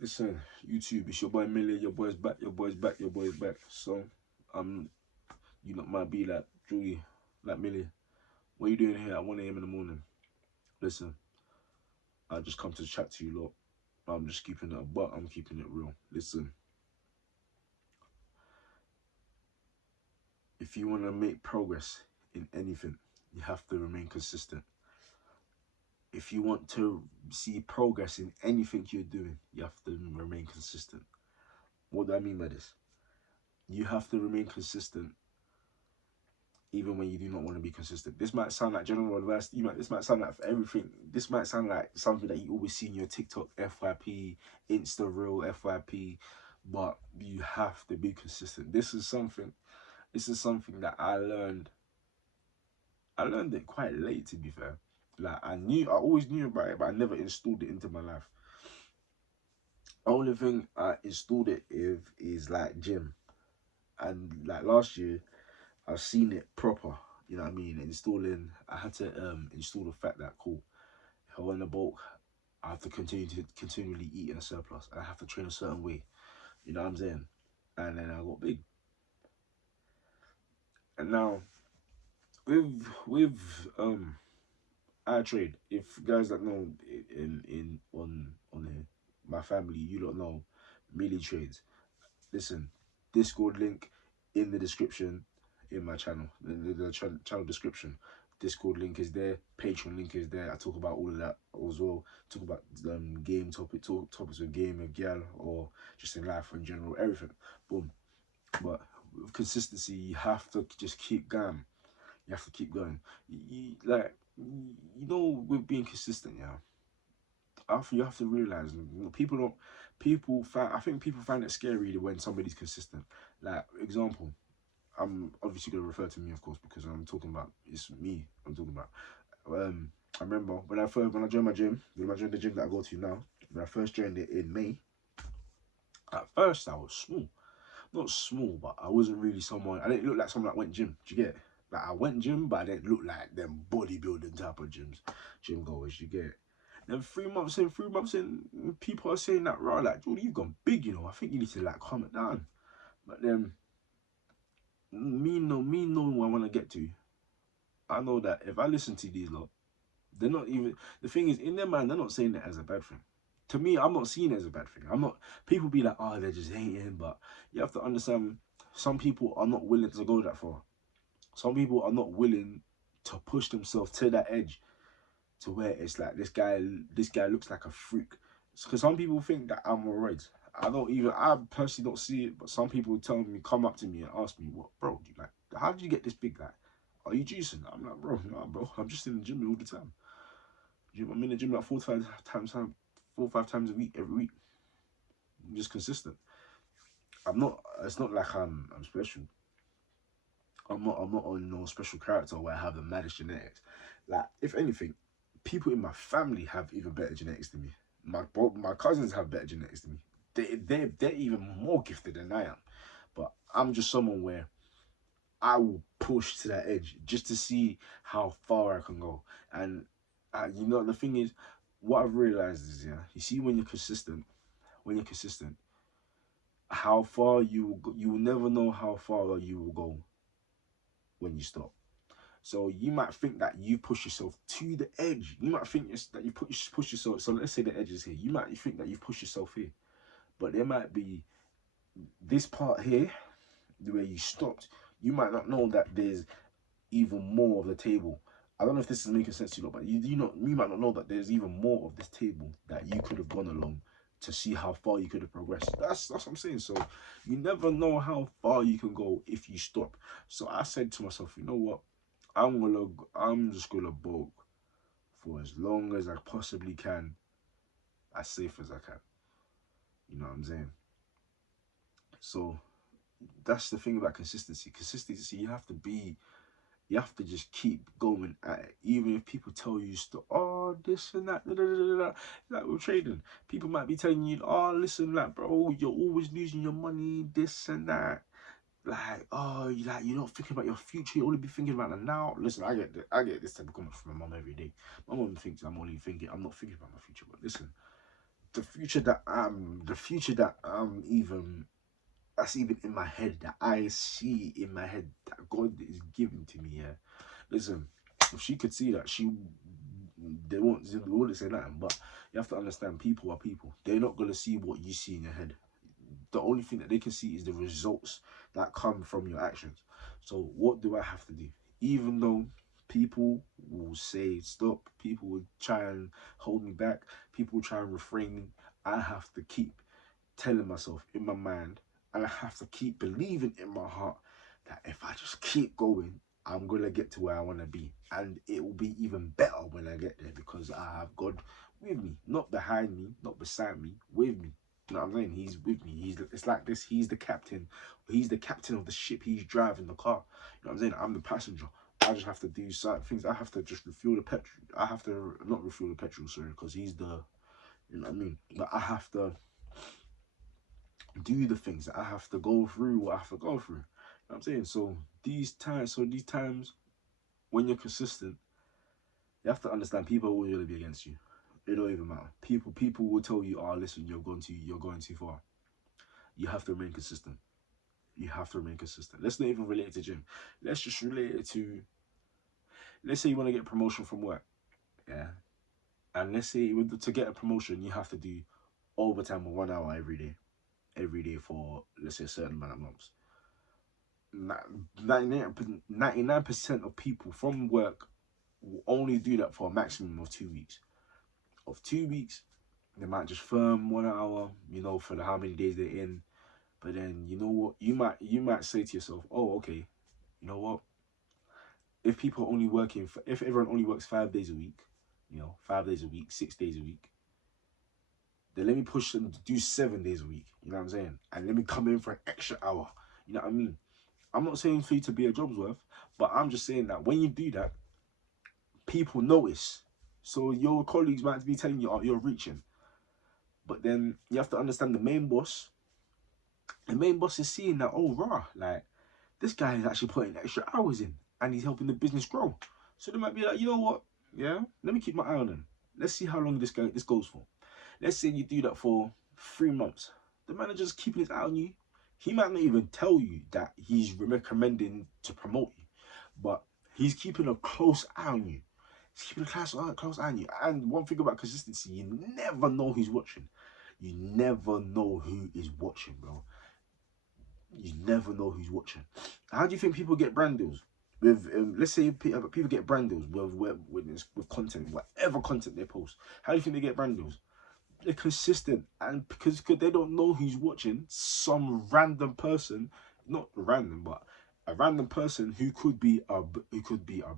Listen, YouTube, it's your boy Millie, your boy's back, your boy's back, your boy's back. So, you lot might be like, Julie, like Millie, what are you doing here at 1 a.m. in the morning? Listen, I just come to chat to you lot. I'm just keeping it, but I'm keeping it real. Listen, if you want to make progress in anything, you have to remain consistent. If you want to see progress in anything you're doing, you have to remain consistent. What do I mean by this? You have to remain consistent even when you do not want to be consistent. This might sound like general advice. This might sound like for everything. This might sound like something that you always see in your TikTok FYP, Insta Reel FYP, but you have to be consistent. This is something that I learned. I learned it quite late, to be fair. Like I always knew about it, but I never installed it into my life. Only thing I installed it with is like gym, and like last year I've seen it proper. You know what I mean? I had to install the fact that cool. If I want to bulk, I have to continually eat in a surplus. I have to train a certain way. You know what I'm saying? And then I got big. And now with I trade. If guys that know in on here, my family, you don't know, Millie trades. Listen, Discord link in the description in my channel, the channel description. Discord link is there, Patreon link is there. I talk about all of that as well. Talk about game topics of game of gal or just in life in general, everything. Boom. But with consistency, you have to just keep going. You have to keep going. With being consistent, yeah. You have to realize I think people find it scary when somebody's consistent. Like example, I'm obviously going to refer to me, of course, because it's me I'm talking about. I remember when I joined the gym that I go to now. When I first joined it in May, at first I was small, not small, but I wasn't really someone. I didn't look like someone that went gym. Do you get it? Like I went gym, but I didn't look like them bodybuilding type of gym goers. You get it? Then 3 months in, people are saying that, right, like, Jordy, you've gone big, you know. I think you need to like calm it down. But then me knowing where I want to get to, I know that if I listen to these lot, they're not even, the thing is, in their mind, they're not saying it as a bad thing. To me, I'm not seeing it as a bad thing. People be like, oh, they're just hating, but you have to understand, some people are not willing to go that far. Some people are not willing to push themselves to that edge, to where it's like this guy looks like a freak. Because some people think that I'm alright. I personally don't see it, but some people come up to me and ask me, what, bro, how did you get this big? Like, are you juicing? I'm like, bro, no, bro, I'm just in the gym all the time. I'm in the gym like 4 or 5 times a week, every week. I'm just consistent. It's not like I'm special. I'm not on no special character where I have the maddest genetics. Like, if anything, people in my family have even better genetics than me. My cousins have better genetics than me. They're even more gifted than I am. But I'm just someone where I will push to that edge just to see how far I can go. And the thing is, what I've realized is, yeah, you see, when you're consistent, how far you will go, you will never know how far you will go when you stop. So you might think that you push yourself to the edge. You might think that you push yourself. So let's say the edge is here. You might think that you push yourself here, but there might be this part here where you stopped. You might not know that there's even more of the table. I don't know if this is making sense to you, but you might not know that there's even more of this table that you could have gone along to see how far you could have progressed. That's what I'm saying. So you never know how far you can go if you stop. So I said to myself, you know what? I'm just gonna bulk for as long as I possibly can, as safe as I can. You know what I'm saying? So that's the thing about consistency. Consistency, you have to just keep going at it. Even if people tell you this and that, like with trading. People might be telling you, oh, listen, like, bro, you're always losing your money, this and that. Like, oh, you're not thinking about your future, you only be thinking about the now. Listen, I get this type of comment from my mom every day. My mom thinks I'm not thinking about my future, but listen, the future that even that's even in my head, that I see in my head, that God is giving to me. Yeah, listen, if she could see that, they wouldn't say nothing. But you have to understand, people are people. They're not gonna see what you see in your head. The only thing that they can see is the results that come from your actions. So what do I have to do? Even though people will say stop, people will try and hold me back, people will try and refrain me, I have to keep telling myself in my mind, and I have to keep believing in my heart that if I just keep going, I'm gonna get to where I want to be, and it will be even better when I get there because I have God with me, not behind me, not beside me, with me. You know what I'm saying? He's with me. It's like this. He's the captain. He's the captain of the ship. He's driving the car. You know what I'm saying? I'm the passenger. I just have to do certain things. I have to just refuel the petrol. I have to not refuel the petrol, sorry, because he's the, you know what I mean? But I have to do the things that I have to go through what I have to go through. You know what I'm saying? These times when you're consistent, you have to understand people are always gonna be against you. It don't even matter. People will tell you, oh listen, you're going too far. You have to remain consistent. You have to remain consistent. Let's not even relate it to gym. Let's just relate it to, let's say you want to get a promotion from work. Yeah. And let's say to get a promotion, you have to do overtime of 1 hour every day. Every day for, let's say, a certain amount of months. 99% of people from work will only do that for a maximum of 2 weeks. Of 2 weeks, they might just firm 1 hour, for the how many days they're in. But then you know what? You might say to yourself, oh, okay, you know what? If people are only working if everyone only works 5 days a week, 5 days a week, 6 days a week, then let me push them to do 7 days a week. You know what I'm saying? And let me come in for an extra hour. You know what I mean? I'm not saying for you to be a job's worth, but I'm just saying that when you do that, people notice. So your colleagues might be telling you, oh, you're reaching. But then you have to understand the main boss is seeing that, oh, rah, like, this guy is actually putting extra hours in and he's helping the business grow. So they might be like, you know what? Yeah, let me keep my eye on him. Let's see how long this goes for. Let's say you do that for 3 months. The manager's keeping his eye on you. He might not even tell you that he's recommending to promote you, but he's keeping a close eye on you. He's keeping a close eye on you. And one thing about consistency, you never know who's watching. You never know who is watching, bro. You never know who's watching. How do you think people get brand deals? With let's say people get brand deals with content, whatever content they post. How do you think they get brand deals? They're consistent, and because they don't know who's watching, some random person, not random, but a random person who could be a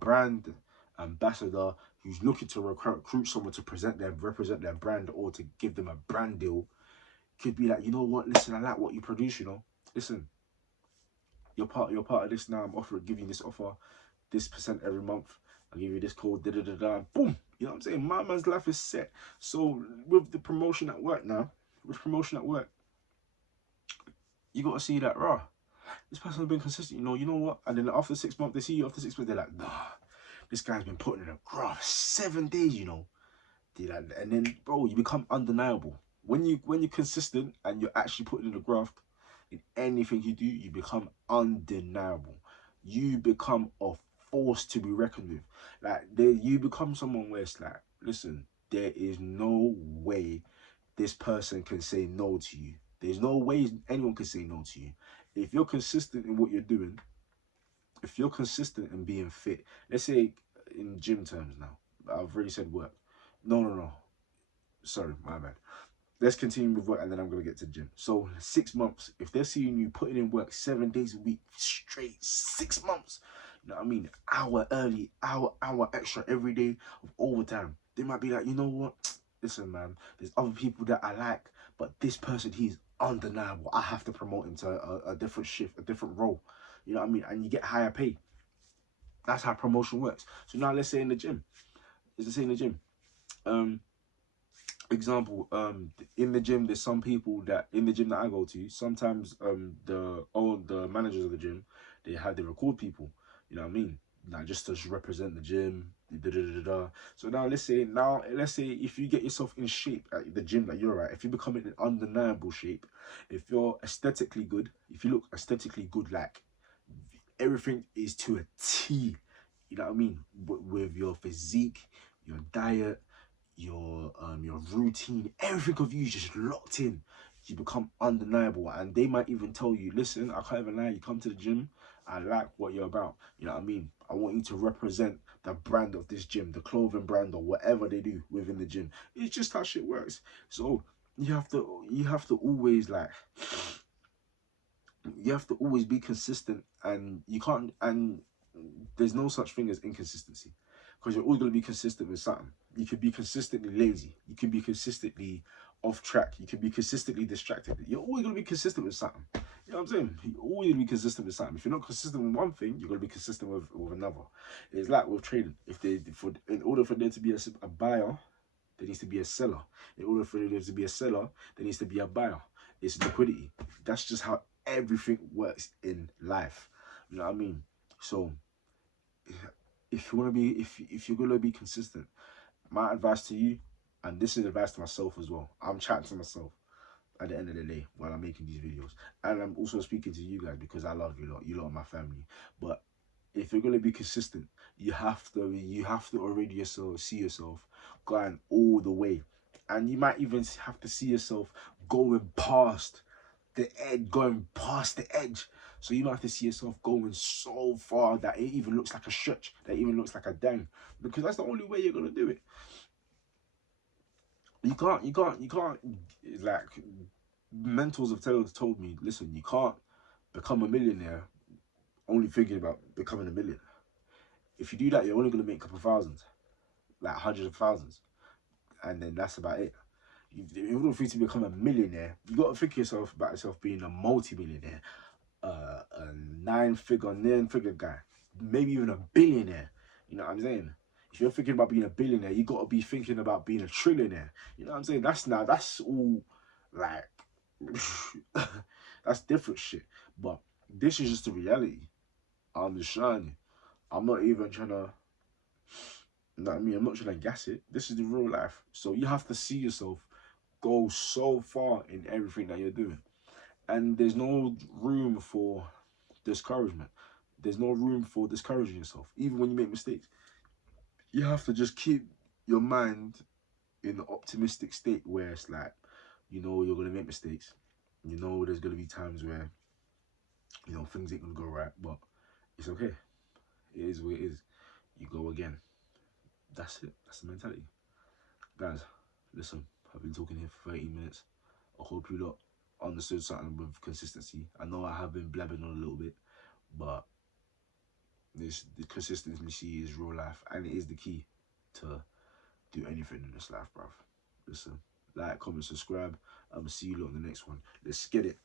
brand ambassador who's looking to recruit someone to represent their brand or to give them a brand deal, could be like, you know what? Listen, I like what you produce. Listen, you're part of this now. I'm giving you this offer, this percent every month. I'll give you this code, da da da da. Boom. You know what I'm saying? My man's life is set. So with the promotion at work now, you gotta see that this person's been consistent. You know what? And then after 6 months, they see you after 6 months, they're like, nah, this guy's been putting in a graph 7 days, and then bro, you become undeniable. When you're consistent and you're actually putting in the graft in anything you do, you become undeniable. You become a force to be reckoned with. Like you become someone where it's like, listen, there is no way this person can say no to you. There's no way anyone can say no to you. If you're consistent in what you're doing, if you're consistent in being fit, let's say in gym terms now, I've already said work. No. Sorry, my bad. Let's continue with work and then I'm going to get to the gym. So 6 months, if they're seeing you putting in work 7 days a week, straight 6 months, you know what I mean? Hour early, hour extra every day of overtime. They might be like, you know what? Listen, man, there's other people that I like, but this person, he's undeniable. I have to promote him to a different shift, a different role. You know what I mean? And you get higher pay. That's how promotion works. So now let's say in the gym. Example, in the gym, there's some people that in the gym that I go to, sometimes the managers of the gym, they record people. You know what I mean? like just to represent the gym. Da, da, da, da. So let's say if you get yourself in shape at the gym that you're at, if you become in an undeniable shape, if you're aesthetically good, if you look aesthetically good, like everything is to a T. You know what I mean? With your physique, your diet, your routine, everything of you is just locked in. You become undeniable, and they might even tell you, "Listen, I can't even lie. You come to the gym, I like what you're about. You know what I mean? I want you to represent the brand of this gym, the clothing brand or whatever they do within the gym." It's just how shit works. So you have to always like you have to always be consistent, and you can't, and there's no such thing as inconsistency, because you're always going to be consistent with something. You could be consistently lazy, you can be consistently off track, you can be consistently distracted. You're always going to be consistent with something. You know what I'm saying? You're always going to be consistent with something. If you're not consistent with one thing, you're going to be consistent with another. It's like with trading. In order for there to be a buyer, there needs to be a seller. In order for there to be a seller, there needs to be a buyer. It's liquidity. That's just how everything works in life. You know what I mean? So if you want to be, if you're gonna be consistent, my advice to you, and this is advice to myself as well. I'm chatting to myself at the end of the day while I'm making these videos, and I'm also speaking to you guys because I love you lot. You lot are my family. But if you're gonna be consistent, you have to already see yourself going all the way, and you might even have to see yourself going past the edge. So you might have to see yourself going so far that it even looks like a stretch, that even looks like a dang, because that's the only way you're gonna do it. You can't. Like, mentors have told me, listen, you can't become a millionaire only thinking about becoming a millionaire. If you do that, you're only gonna make a couple thousands, like hundreds of thousands, and then that's about it. In order for you to become a millionaire, you got to think about yourself being a multi-millionaire, a nine-figure guy, maybe even a billionaire. You know what I'm saying? If you're thinking about being a billionaire, you got to be thinking about being a trillionaire. You know what I'm saying? That's all like that's different shit. But this is just the reality. I'm just showing you. I'm not even trying to. You know what I mean? I'm not trying to gas it. This is the real life. So you have to see yourself go so far in everything that you're doing. And there's no room for discouragement. There's no room for discouraging yourself, even when you make mistakes. You have to just keep your mind in the optimistic state where it's like, you're going to make mistakes. There's going to be times where, things ain't going to go right, but it's okay. It is what it is. You go again. That's it. That's the mentality. Guys, listen, I've been talking here for 30 minutes. I hope you lot understood something with consistency. I know I have been blabbing on a little bit, but the consistency is real life, and it is the key to do anything in this life, bruv. Listen, like, comment, subscribe. I'm gonna see you lot on the next one. Let's get it.